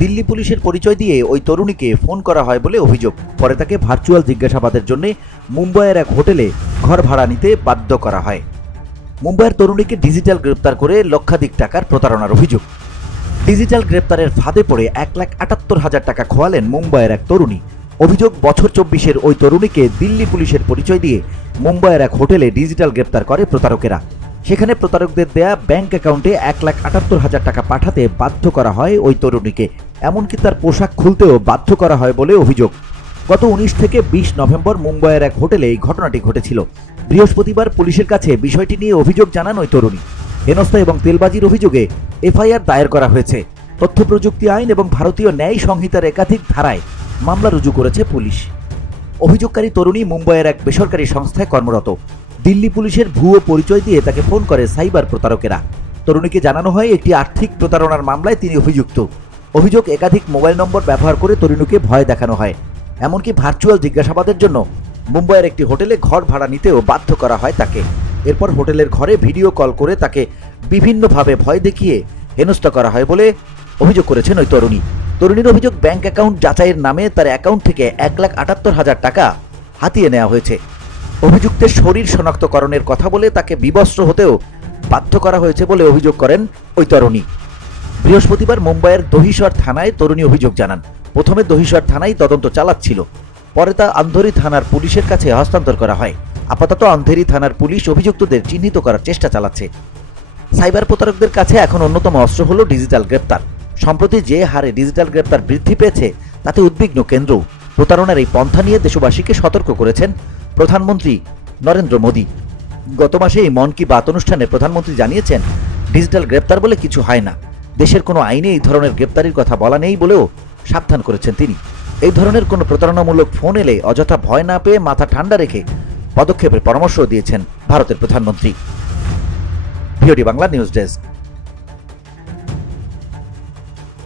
দিল্লি পুলিশের পরিচয় দিয়ে ওই তরুণীকে ফোন করা হয় বলে অভিযোগ। পরে তাকে ভার্চুয়াল জিজ্ঞাসাবাদের জন্য মুম্বাইয়ের এক হোটেলে ঘর ভাড়া নিতে বাধ্য করা হয়। মুম্বাইয়ের তরুণীকে ডিজিটাল গ্রেপ্তার করে লক্ষাধিক টাকার প্রতারণার অভিযোগ। ডিজিটাল গ্রেপ্তারের ফাঁদে পড়ে 1,78,000 টাকা খোয়ালেন মুম্বাইয়ের এক তরুণী। অভিযোগ, বছর 24-এর ওই তরুণীকে দিল্লি পুলিশের পরিচয় দিয়ে মুম্বাইয়ের এক হোটেলে ডিজিটাল গ্রেপ্তার করে প্রতারকেরা। সেখানে প্রতারকদের দেয়া ব্যাংক অ্যাকাউন্টে 1,78,000 টাকা পাঠাতে বাধ্য করা হয় ওই তরুণীকে। এমনকি তার পোশাক খুলতেও বাধ্য করা হয় বলে অভিযোগ। গত 19 থেকে 20 নভেম্বর মুম্বাইয়ের এক হোটেলে এই ঘটনাটি ঘটেছিল। বৃহস্পতিবার পুলিশের কাছে বিষয়টি নিয়ে অভিযোগ জানান ওই তরুণী। হেনস্থা এবং তেলবাজির অভিযোগে এফআইআর দায়ের করা হয়েছে। তথ্য প্রযুক্তি আইন এবং ভারতীয় ন্যায় সংহিতার একাধিক ধারায় মামলা রুজু করেছে পুলিশ। অভিযোগকারী তরুণী মুম্বাইয়ের এক বেসরকারি সংস্থায় কর্মরত। দিল্লি পুলিশের ভুয়ো পরিচয় দিয়ে তাকে ফোন করে সাইবার প্রতারকেরা। তরুণীকে জানানো হয় একটি আর্থিক প্রতারণার মামলায় তিনি অভিযুক্ত। অভিযোগ, একাধিক মোবাইল নম্বর ব্যবহার করে তরুণীকে ভয় দেখানো হয়। এমনকি ভার্চুয়াল জিজ্ঞাসাবাদের জন্য মুম্বাইয়ের একটি হোটেলে ঘর ভাড়া নিতেও বাধ্য করা হয় তাকে। এরপর হোটেলের ঘরে ভিডিও কল করে তাকে বিভিন্নভাবে ভয় দেখিয়ে হেনস্থা করা হয় বলে অভিযোগ করেছেন ওই তরুণী। তরুণীর অভিযোগ, ব্যাংক অ্যাকাউন্ট যাচাইয়ের নামে তার অ্যাকাউন্ট থেকে 1,78,000 টাকা হাতিয়ে নেওয়া হয়েছে। অভিযুক্তের শরীর শনাক্তকরণের কথা বলে তাকে বিবস্ত্র হতেও বাধ্য করা হয়েছে বলে অভিযোগ করেন ওই তরুণী। বৃহস্পতিবার মুম্বাইয়ের দহিসর থানায় তরুণী অভিযোগ জানান। প্রথমে দহিসর থানায় তদন্ত চালাচ্ছিল, পরে তা আন্ধেরি থানার পুলিশের কাছে হস্তান্তর করা হয়। আপাতত আন্ধেরি থানার পুলিশ অভিযুক্তদের চিহ্নিত করার চেষ্টা চালাচ্ছে। সাইবার প্রতারকদের কাছে এখন অন্যতম অস্ত্র হল ডিজিটাল গ্রেপ্তার। সম্প্রতি যে হারে ডিজিটাল গ্রেপ্তার বৃদ্ধি পেয়েছে তাতে উদ্বিগ্ন কেন্দ্র। প্রতারণার এই পন্থা নিয়ে দেশবাসীকে সতর্ক করেছেন প্রধানমন্ত্রী নরেন্দ্র মোদী। গত মাসে এই মন কি বাত অনুষ্ঠানে প্রধানমন্ত্রী জানিয়েছেন, ডিজিটাল গ্রেপ্তার বলে কিছু হয় না। দেশের কোনো আইনে এই ধরনের গ্রেপ্তারির কথা বলা নেই বলেও সাবধান করেছেন তিনি। এই ধরনের কোনো প্রতারণামূলক ফোন এলে অযথা ভয় না পেয়ে মাথা ঠান্ডা রেখে পদক্ষেপের পরামর্শ দিয়েছেন ভারতের প্রধানমন্ত্রী। VOD Bangla news desk.